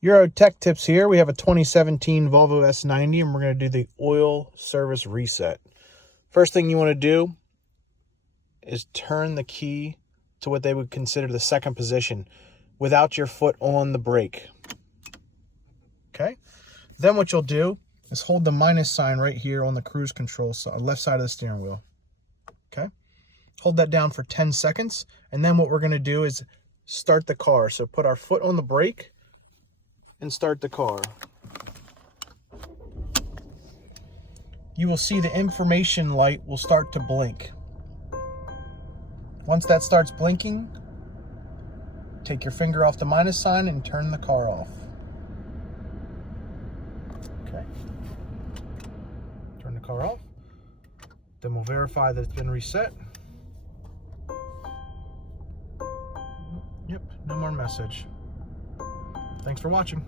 Euro Tech Tips here. We have a 2017 Volvo S90 and we're going to do the oil service reset. First thing you want to do is turn the key to what they would consider the second position without your foot on the brake. Okay? Then what you'll do is hold the minus sign right here on the cruise control side, left side of the steering wheel. Okay? Hold that down for 10 seconds. And then what we're going to do is start the car. So put our foot on the brake and start the car. You will see the information light will start to blink. Once that starts blinking, take your finger off the minus sign and turn the car off. Okay. Turn the car off. Then we'll verify that it's been reset. Yep, no more message. Thanks for watching.